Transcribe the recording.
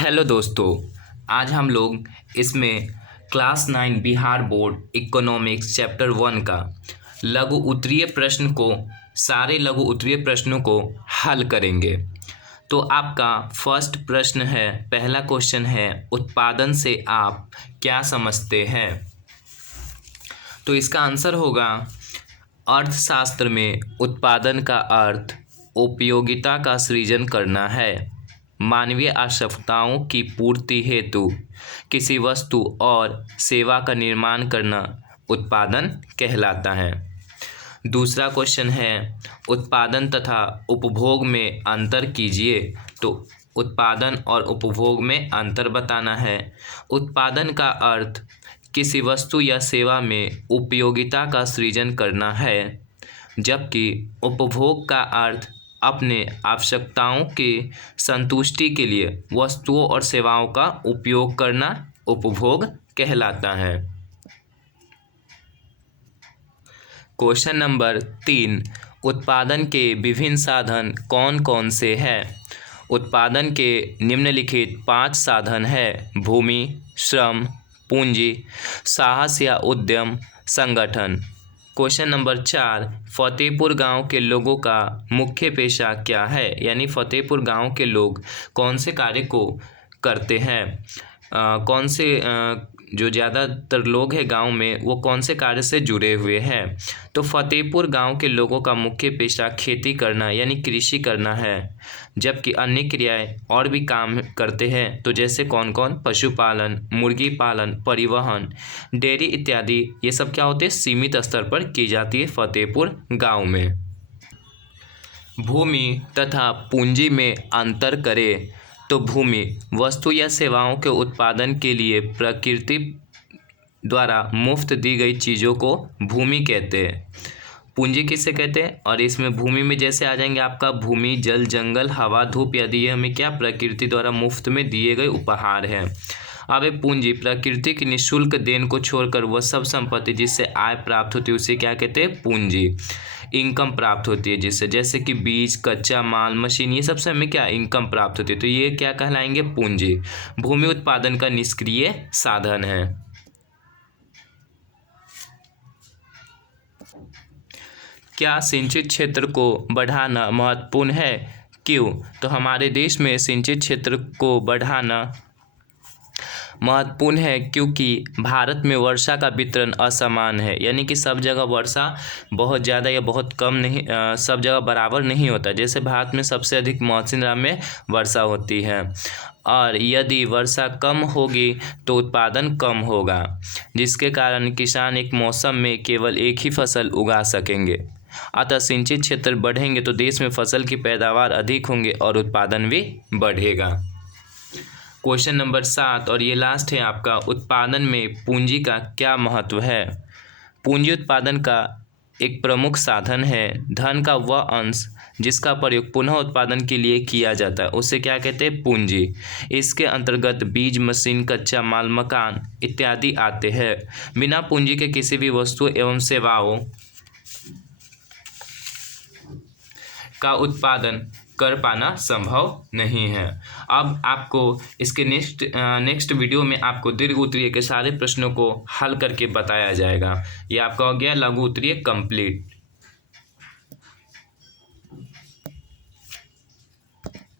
Hello दोस्तों, आज हम लोग इसमें class 9 Bihar board economics chapter 1 का लघु उत्तरीय प्रश्न को सारे लघु उत्तरीय प्रश्नों को हल करेंगे। तो आपका फर्स्ट प्रश्न है, पहला क्वेश्चन है, उत्पादन से आप क्या समझते हैं। तो इसका आंसर होगा, अर्थशास्त्र में उत्पादन का अर्थ उपयोगिता का सृजन करना है। मानवीय आवश्यकताओं की पूर्ति हेतु किसी वस्तु और सेवा का निर्माण करना उत्पादन कहलाता है। दूसरा क्वेश्चन है, उत्पादन तथा उपभोग में अंतर कीजिए। तो उत्पादन और उपभोग में अंतर बताना है। उत्पादन का अर्थ किसी वस्तु या सेवा में उपयोगिता का सृजन करना है, जबकि उपभोग का अर्थ अपने आवश्यकताओं की संतुष्टि के लिए वस्तुओं और सेवाओं का उपयोग करना उपभोग कहलाता है। क्वेश्चन नंबर 3, उत्पादन के विभिन्न साधन कौन कौन से हैं। उत्पादन के निम्नलिखित 5 साधन हैं: भूमि, श्रम, पूंजी, साहस या उद्यम, संगठन। क्वेश्चन नंबर 4, फतेहपुर गांव के लोगों का मुख्य पेशा क्या है, यानी फतेहपुर गांव के लोग कौन से कार्य को करते हैं। कौन से जो ज़्यादातर लोग हैं गांव में वो कौन से कार्य से जुड़े हुए हैं। तो फतेहपुर गांव के लोगों का मुख्य पेशा खेती करना यानी कृषि करना है, जबकि अन्य क्रियाएं और भी काम करते हैं। तो जैसे कौन कौन, पशुपालन, मुर्गी पालन, परिवहन, डेयरी इत्यादि, ये सब क्या होते हैं, सीमित स्तर पर की जाती है फतेहपुर गांव में। भूमि तथा पूंजी में अंतर करें। तो भूमि वस्तु या सेवाओं के उत्पादन के लिए प्रकृति द्वारा मुफ्त दी गई चीज़ों को भूमि कहते हैं। पूंजी किसे कहते हैं, और इसमें भूमि में जैसे आ जाएंगे आपका भूमि, जल, जंगल, हवा, धूप आदि, ये हमें क्या प्रकृति द्वारा मुफ्त में दिए गए उपहार हैं। अब ये पूंजी प्रकृति की निःशुल्क देन को छोड़कर वह सब संपत्ति जिससे आय प्राप्त होती है उसे क्या कहते हैं, पूंजी। इनकम प्राप्त होती है जिससे, जैसे कि बीज, कच्चा माल, मशीन, ये सबसे हमें क्या इनकम प्राप्त होती है, तो ये क्या कहलाएंगे, पूंजी। भूमि उत्पादन का निष्क्रिय साधन है। क्या सिंचित क्षेत्र को बढ़ाना महत्वपूर्ण है, क्यों। तो हमारे देश में सिंचित क्षेत्र को बढ़ाना महत्वपूर्ण है क्योंकि भारत में वर्षा का वितरण असमान है, यानी कि सब जगह वर्षा बहुत ज़्यादा या बहुत कम नहीं, सब जगह बराबर नहीं होता। जैसे भारत में सबसे अधिक मौसम में वर्षा होती है, और यदि वर्षा कम होगी तो उत्पादन कम होगा, जिसके कारण किसान एक मौसम में केवल एक ही फसल उगा सकेंगे। अतः सिंचित क्षेत्र बढ़ेंगे तो देश में फसल की पैदावार अधिक होंगे और उत्पादन भी बढ़ेगा। क्वेश्चन नंबर 7 और ये लास्ट है आपका, उत्पादन में पूंजी का क्या महत्व है। पूंजी उत्पादन का एक प्रमुख साधन है। धन का वह अंश जिसका प्रयोग पुनः उत्पादन के लिए किया जाता है उसे क्या कहते हैं, पूंजी। इसके अंतर्गत बीज, मशीन, कच्चा माल, मकान इत्यादि आते हैं। बिना पूंजी के किसी भी वस्तु एवं सेवाओं का उत्पादन कर पाना संभव नहीं है। अब आपको इसके नेक्स्ट वीडियो में आपको दीर्घ उत्तरीय के सारे प्रश्नों को हल करके बताया जाएगा। ये आपका हो गया लघु उत्तरीय कंप्लीट।